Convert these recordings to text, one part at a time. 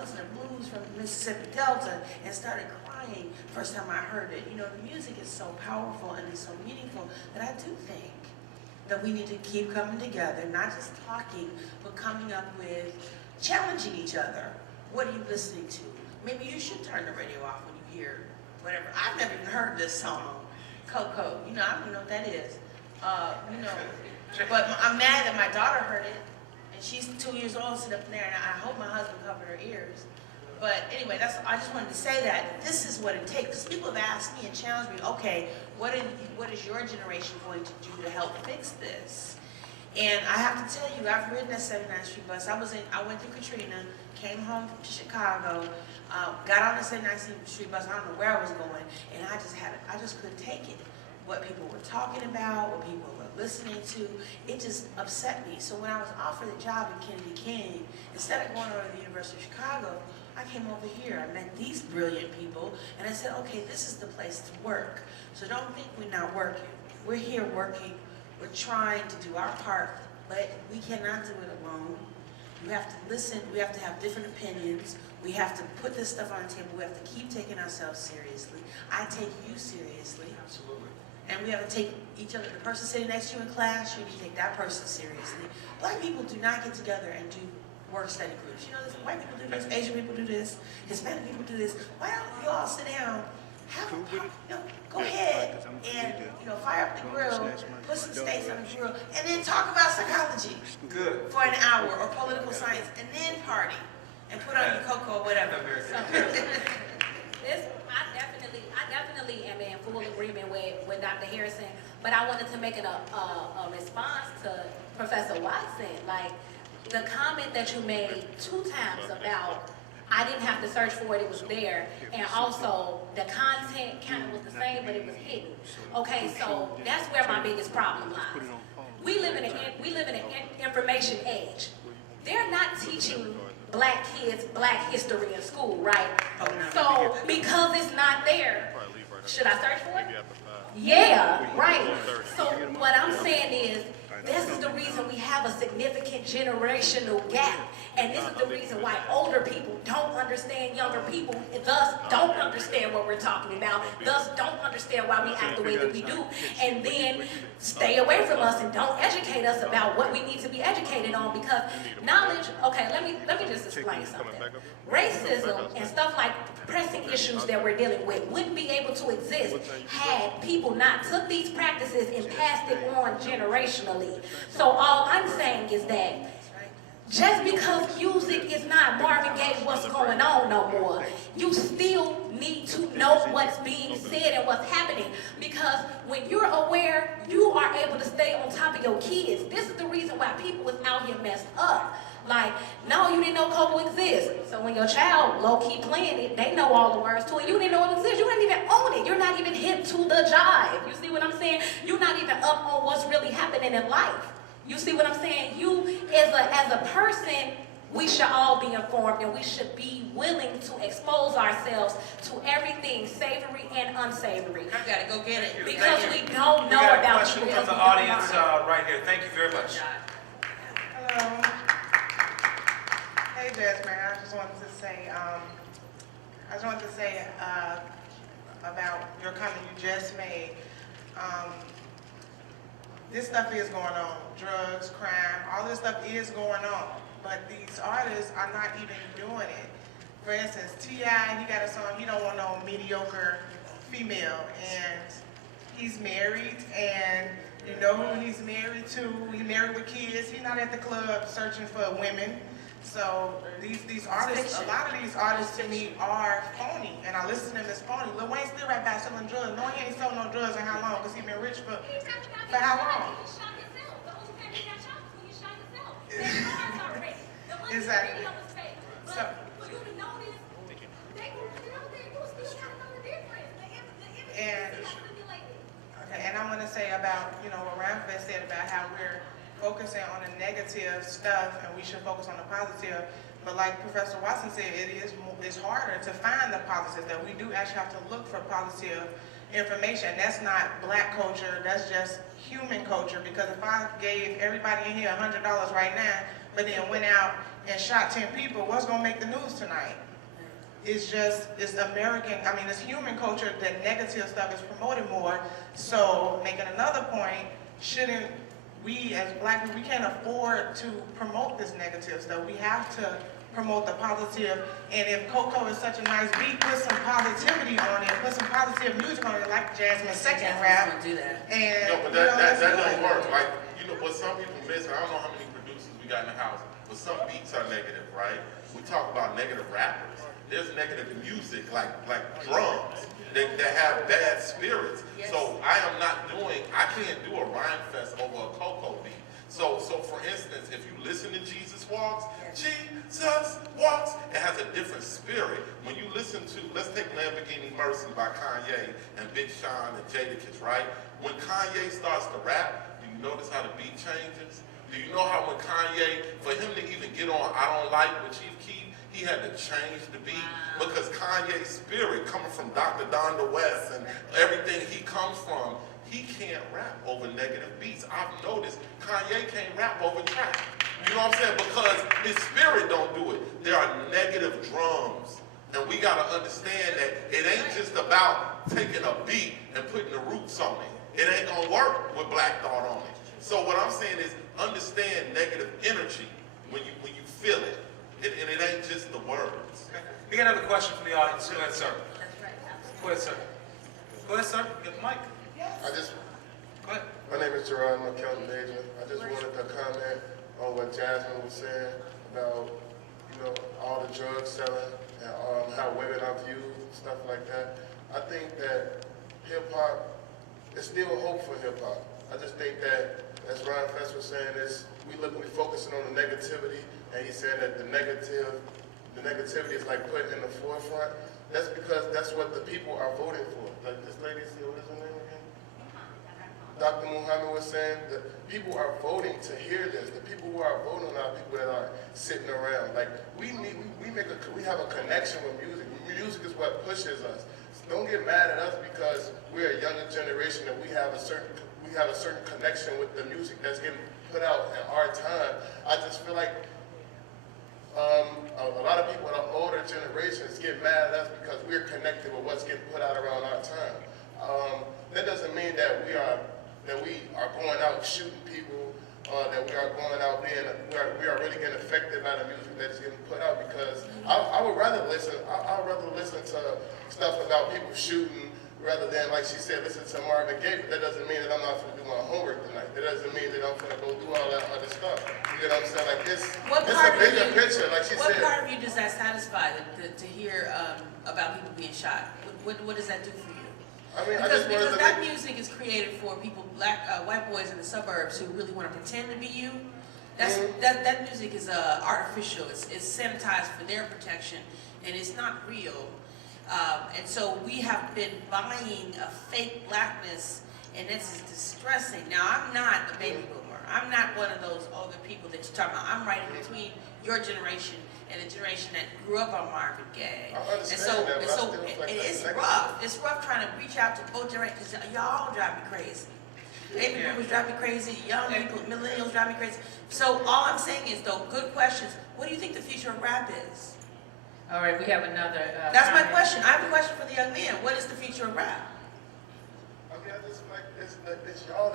listened to blues from the Mississippi Delta and started crying first time I heard it. You know, the music is so powerful and it's so meaningful that I do think that we need to keep coming together, not just talking, but coming up with challenging each other. What are you listening to? Maybe you should turn the radio off when you hear whatever. I've never even heard this song, Coco. You know, I don't even know what that is. You know, but I'm mad that my daughter heard it, and she's 2 years old, sitting up there, and I hope my husband covered her ears. But anyway, I just wanted to say that this is what it takes. Because people have asked me and challenged me, okay, what is your generation going to do to help fix this? And I have to tell you, I've ridden that 79th Street bus. I went through Katrina, came home to Chicago, got on the 79th Street bus. I don't know where I was going, and I just couldn't take it. What people were talking about, what people were listening to, it just upset me. So when I was offered a job at Kennedy King, instead of going over to the University of Chicago, I came over here. I met these brilliant people, and I said, okay, this is the place to work. So don't think we're not working. We're here working. We're trying to do our part, but we cannot do it alone. You have to listen. We have to have different opinions. We have to put this stuff on the table. We have to keep taking ourselves seriously. I take you seriously. Absolutely. And we have to take each other. The person sitting next to you in class, you need to take that person seriously. Black people do not get together and do work study groups. You know, white people do this, Asian people do this, Hispanic people do this. Why don't you all sit down, go ahead and fire up the grill, put some steaks on the grill, and then talk about psychology for an hour, or political science, and then party and put on your cocoa or whatever. I definitely am in full agreement with Dr. Harrison, but I wanted to make it a response to Professor Watson. Like, the comment that you made 2 times about I didn't have to search for it, it was there, and also the content kind of was the same, but it was hidden. Okay, so that's where my biggest problem lies. We live in an information age. They're not teaching black kids black history in school, right? So because it's not there, should I search for it? Yeah, right. So what I'm saying is, this is the reason we have a significant generational gap. And this is the reason why older people don't understand younger people, thus don't understand what we're talking about, thus don't understand why we act the way that we do, and then stay away from us and don't educate us about what we need to be educated on, because knowledge, okay, let me just explain something. Racism and stuff like pressing issues that we're dealing with wouldn't be able to exist had people not took these practices and passed it on generationally. So all I'm saying is that just because music is not Marvin Gaye, what's going on no more, you still need to know what's being said and what's happening, because when you're aware, you are able to stay on top of your kids. This is the reason why people is out here messed up. Like, no, you didn't know Coco exists. So when your child low-key playing it, they know all the words to it. You didn't know it exists. You didn't even own it. You're not even hip to the jive. You see what I'm saying? You're not even up on what's really happening in life. You see what I'm saying? You, as a person, we should all be informed, and we should be willing to expose ourselves to everything savory and unsavory. I've got to go get it. Because we don't know about people. We got a question from the audience right here. Thank you very much. Hello. Hey, Jasmine. I just wanted to say about your comment you just made. This stuff is going on. Drugs, crime, all this stuff is going on. But these artists are not even doing it. For instance, T.I., he got a song, he don't want no mediocre female. And he's married, and you know who he's married to. He's married with kids. He's not at the club searching for women. So these artists, a lot of these artists to me are phony. And I listen to them as phony. Lil Wayne still right back selling drugs. No, he ain't sold no drugs in how long? Because he's been rich for how long? Exactly. So, and I want to say about, what Ramfed said about how we're focusing on the negative stuff and we should focus on the positive. But like Professor Watson said, it's harder to find the positives, that we do actually have to look for positive information. That's not black culture, that's just human culture. Because if I gave everybody in here $100 right now, but then went out and shot 10 people, what's gonna make the news tonight? It's American, I mean, it's human culture that negative stuff is promoted more. So, making another point, shouldn't we as black people, we can't afford to promote this negative stuff. We have to promote the positive. And if Coco is such a nice beat, put some positivity on it, put some positive music on it, like Jasmine's second rap. Do that. And, No, but that doesn't work. Like, what some people miss, I don't know how many producers we got in the house, but some beats are negative, right? We talk about negative rappers. There's negative music, like drums, that have bad spirits. Yes. So I can't do a rhyme fest over a Coco beat. So for instance, if you listen to Jesus Walks, Jesus Walks, it has a different spirit. When you listen to, let's take Lamborghini Mercy by Kanye and Big Sean and Jadakiss, right? When Kanye starts to rap, do you notice how the beat changes? Do you know how when Kanye, for him to even get on I Don't Like with Chief Keef, he had to change the beat because Kanye's spirit coming from Dr. Donda West and everything he comes from, he can't rap over negative beats. I've noticed Kanye can't rap over trap. You know what I'm saying? Because his spirit don't do it. There are negative drums. And we gotta understand that it ain't just about taking a beat and putting the roots on it. It ain't gonna work with Black Thought on it. So what I'm saying is understand negative energy when you feel it. And it ain't just the words. We got another question from the audience. Go ahead, sir. That's right. Go ahead, sir. Go ahead, sir. Get the mic. Go ahead. My name is Gerard, I'm a county agent. I just wanted to comment on what Jasmine was saying about, all the drug selling and how women are viewed, stuff like that. I think that hip-hop, there's still hope for hip-hop. I just think that, as Ron Fest was saying, we're focusing on the negativity, and he's saying that the negativity is like put in the forefront. That's because that's what the people are voting for. Like this lady, what is her name again? Dr. Muhammad was saying that people are voting to hear this. The people who are voting are people that are sitting around. Like we have a connection with music. Music is what pushes us. So don't get mad at us because we're a younger generation and we have a certain connection with the music that's getting put out in our time. I just feel like a lot of people in the older generations get mad at us because we're connected with what's getting put out around our time. That doesn't mean that we are going out shooting people, that we are going out we are really getting affected by the music that's getting put out, because I would rather listen to stuff about people shooting rather than, like she said, listen to Marvin Gaye. But that doesn't mean that I'm not going to do my homework tonight. That doesn't mean that I'm going to go do all that other stuff. You know what I'm saying? Like this a bigger picture, like she said. What part of you does that satisfy, to hear about people being shot? What does that do for you? I mean, Because that music is created for people, white boys in the suburbs who really want to pretend to be you. That music is artificial. It's sanitized for their protection, and it's not real. And so we have been buying a fake blackness, and this is distressing. Now, I'm not a baby boomer. I'm not one of those older people that you're talking about. I'm right in between your generation and the generation that grew up on Marvin Gaye. I understand that, but I still feel like it's that's rough. It's rough trying to reach out to both generations, because y'all drive me crazy. Baby boomers drive me crazy. Young people, millennials drive me crazy. So all I'm saying is, though, good questions. What do you think the future of rap is? All right, we have another. That's my comment. question. I have a question for the young man. What is the future of rap? I mean, I just feel like it's y'all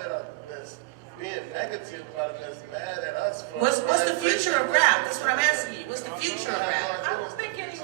that's being negative about it, that's mad at us. What's the future of rap? That's what I'm asking you. What's the future of rap? I don't think anyone's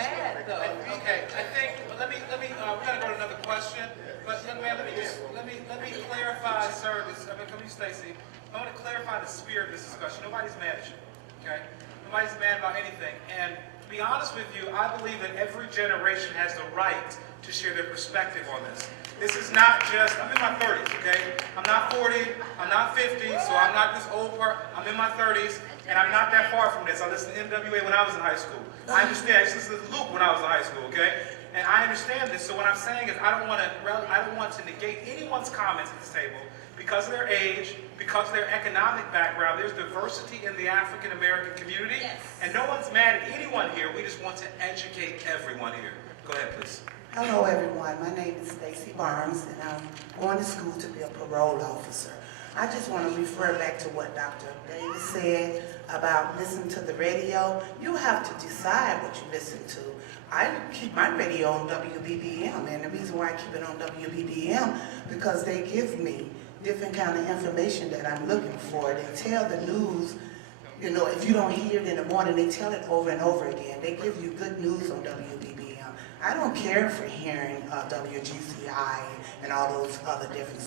mad though. Okay, I think, let me, we're gonna go to another question, but young man, let me clarify, sir, come to you, Stacy. I want to clarify the spirit of this discussion. Nobody's mad at you, okay? Nobody's mad about anything, and to be honest with you, I believe that every generation has the right to share their perspective on this. This is not just, I'm in my 30s, okay? I'm not 40, I'm not 50, so I'm not this old part. I'm in my 30s, and I'm not that far from this. I listened to NWA when I was in high school. I understand, I used to listen to Luke when I was in high school, okay? And I understand this, so what I'm saying is I don't want to negate anyone's comments at this table because of their age, because of their economic background. There's diversity in the African American community, and no one's mad at anyone here. We just want to educate everyone here. Go ahead, please. Hello everyone, my name is Stacy Barnes and I'm going to school to be a parole officer. I just want to refer back to what Dr. Davis said about listening to the radio. You have to decide what you listen to. I keep my radio on WBBM, and the reason why I keep it on WBBM, because they give me different kind of information that I'm looking for. They tell the news, you know, if you don't hear it in the morning, they tell it over and over again. They give you good news on WBBM. I don't care for hearing WGCI and all those other different